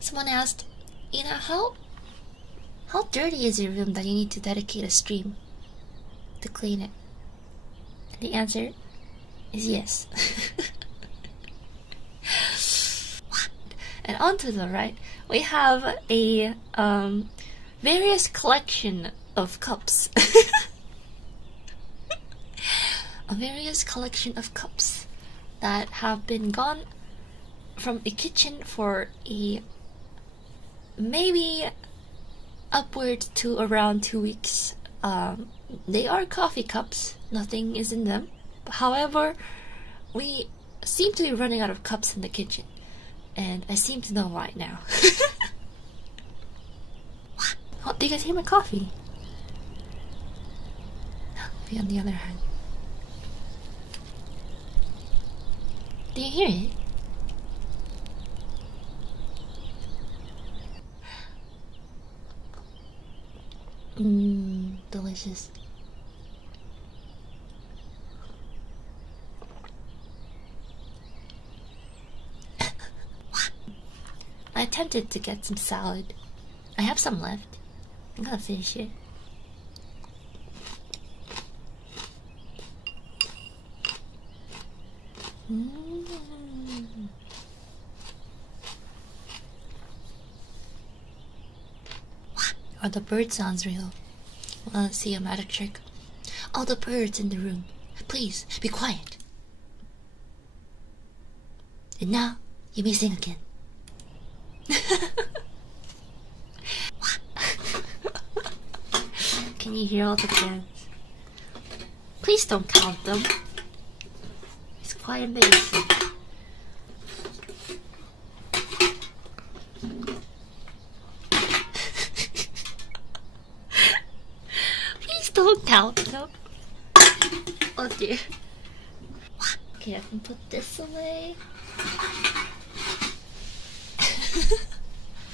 Someone asked, Ina, how dirty is your room that you need to dedicate a stream to clean it? And the answer is yes. And onto the right, we have a various collection of cups. A various collection of cups that have been gone from the kitchen for a maybe upward to around 2 weeks. They are coffee cups, nothing is in them. However, we seem to be running out of cups in the kitchen, and I seem to know why now. Oh, do you guys hear my coffee? Maybe on the other hand. Do you hear it? Delicious. I attempted to get some salad. I have some left. I'm gonna finish it. Are the bird sounds real? Wanna see a magic trick? All the birds in the room, please be quiet. And now you may sing again. Can you hear all the birds? Please don't count them. It's quite amazing. Please don't count them. Oh dear. Okay, I can put this away.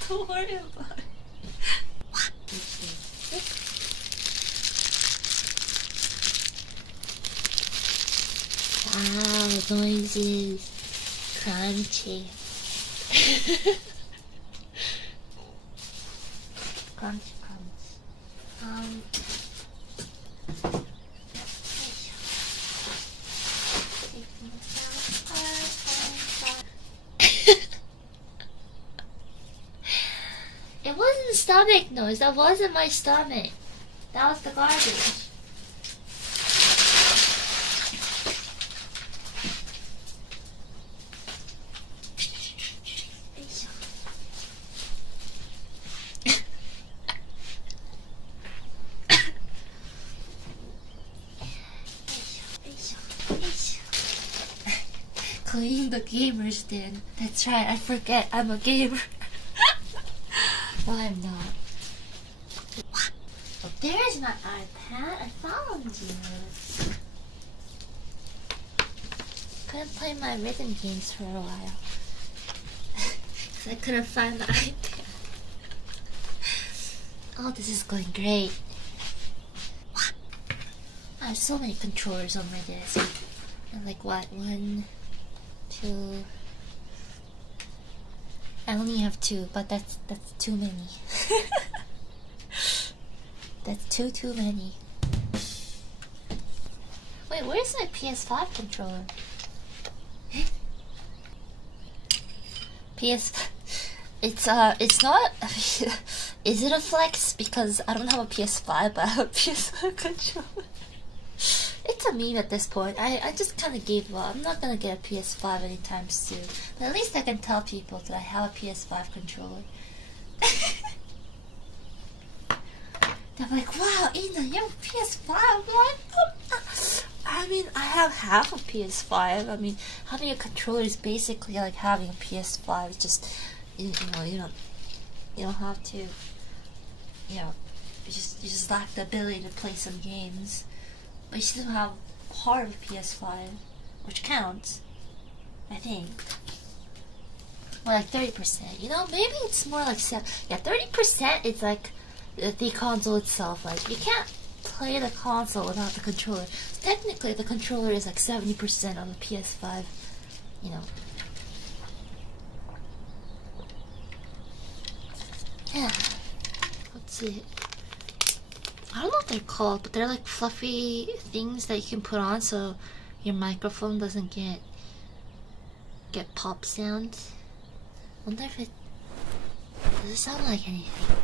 Don't worry about it. Wow, noises. Crunchy. Crunch, crunch. It wasn't stomach noise. That wasn't my stomach. That was the garbage. Clean the gamer's den. That's right, I forget I'm a gamer. Well, I'm not. Oh, there's my iPad. I found you. Couldn't play my rhythm games for a while. Because I couldn't find the iPad. Oh, this is going great. I have so many controllers on my desk. And like what? 1, 2. I only have 2, but that's too many. That's too many. Wait, where's my PS5 controller? PS5. It's not. Is it a flex? Because I don't have a PS5, but I have a PS5 controller. It's a meme at this point. I just kind of gave up. I'm not gonna get a PS5 anytime soon. But at least I can tell people that I have a PS5 controller. They're like, wow, Ina, you have a PS5? I'm like, I mean, I have half a PS5. I mean, having a controller is basically like having a PS5. It's just, you know, you don't have to, you know, you just lack the ability to play some games. But you still have part of PS5, which counts, I think. Well, like 30%. You know, maybe it's more like 30% is like the console itself. Like, you can't play the console without the controller. Technically, the controller is like 70% of the PS5, you know. what's it? I don't know what they're called, but they're like fluffy things that you can put on so your microphone doesn't get pop sounds. Wonder if it does it sound like anything.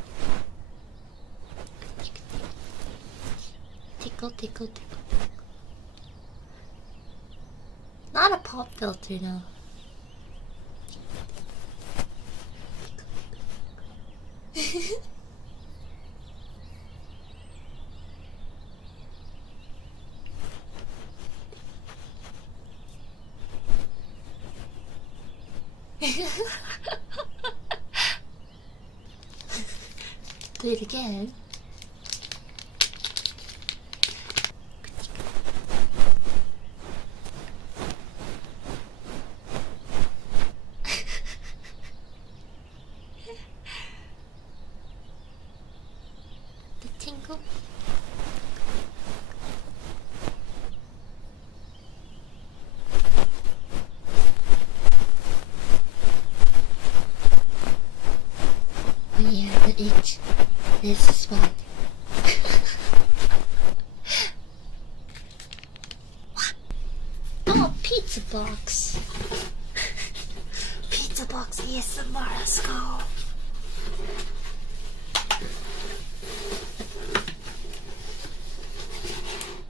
Tickle, tickle, tickle, tickle. Not a pop filter, no. Do it again. The tingle. Oh yeah, the itch. This is what. Oh, pizza box. Pizza box ASMR, let's go.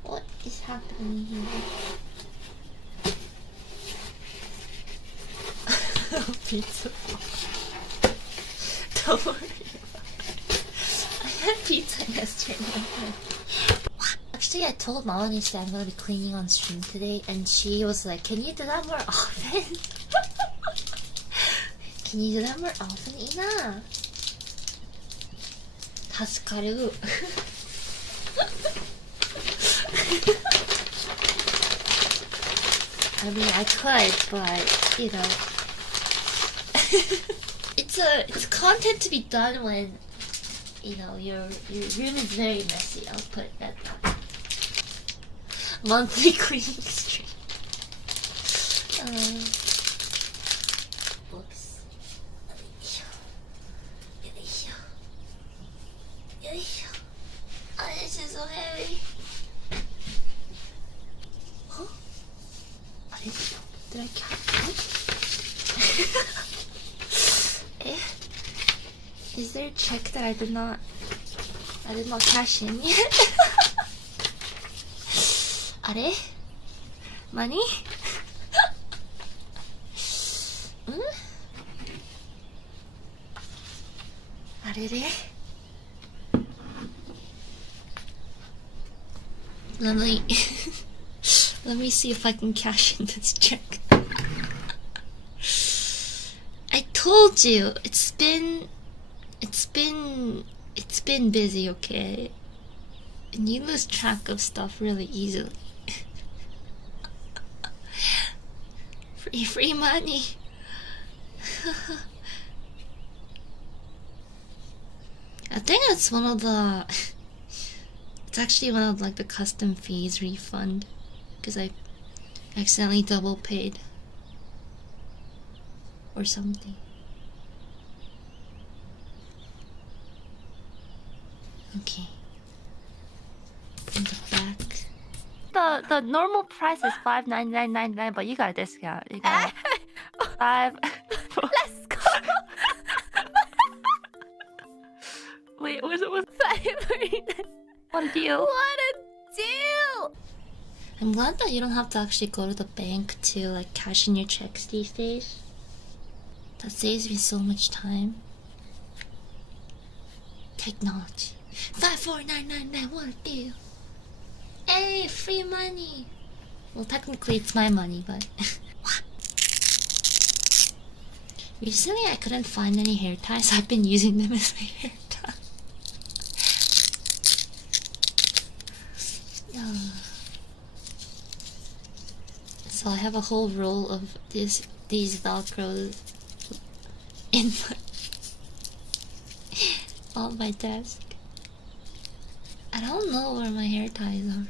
What is happening here? Pizza box. Don't worry about it. I had pizza yesterday. Actually, I told Melanie that I'm gonna be cleaning on stream today, and she was like, "Can you do that more often? Can you do that more often, Ina?" 助かる. I mean, I could, but you know, it's content to be done when you know your room is very messy. I'll put it at that. Monthly cleaning stream. Books. Oh, this is so heavy. Huh? Did I catch it? Is there a check that I did not cash in yet? あれ? Money? あれれ? Let me see if I can cash in this check. I told you it's been busy, okay? And you lose track of stuff really easily. Free money. I think it's one of the it's actually one of like the custom fees refund because I accidentally double paid or something. Okay. Bring it back. The normal price is $5.99.99, but you got a discount. You got five. Let's go. Wait, was it? What What a deal! a deal! I'm glad that you don't have to actually go to the bank to like cash in your checks these days. That saves me so much time. Technology. 54999. What a deal! Hey, free money. Well, technically it's my money, but recently I couldn't find any hair ties. I've been using them as my hair tie. So I have a whole roll of these Velcros in on my desk. I don't know where my hair ties are.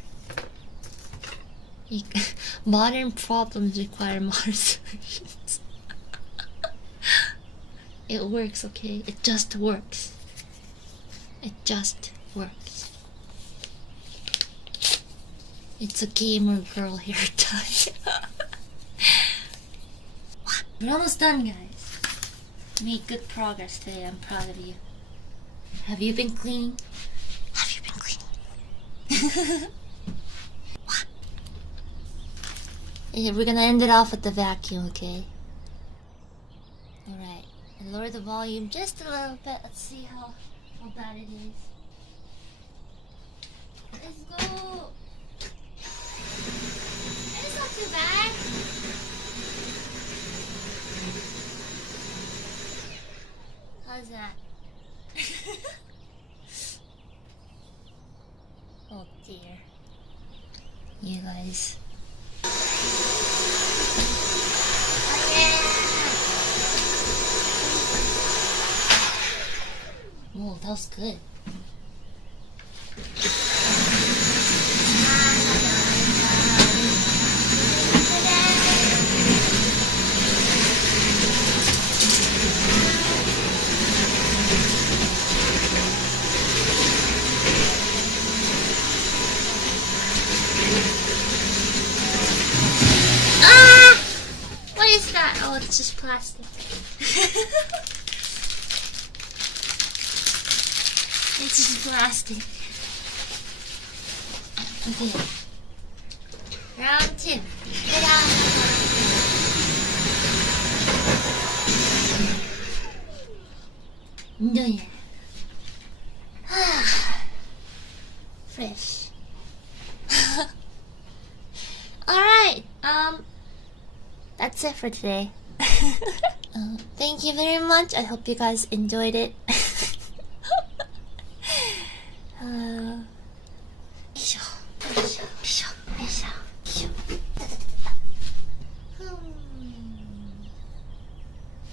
Modern problems require modern solutions. It works, okay? It just works. It just works. It's a gamer girl hair tie. We're almost done, guys. Made good progress today. I'm proud of you. Have you been cleaning? Have you been cleaning? Yeah, we're gonna end it off with the vacuum, okay? Alright. And lower the volume just a little bit. Let's see how bad it is. Let's go! It's not too bad. How's that? Oh dear. You guys. Oh yeah! Whoa, that was good. What is that? Oh, it's just plastic. It's just plastic. Okay. Round 2. Ta-da! Yeah. Fresh. Alright, that's it for today. Thank you very much. I hope you guys enjoyed it.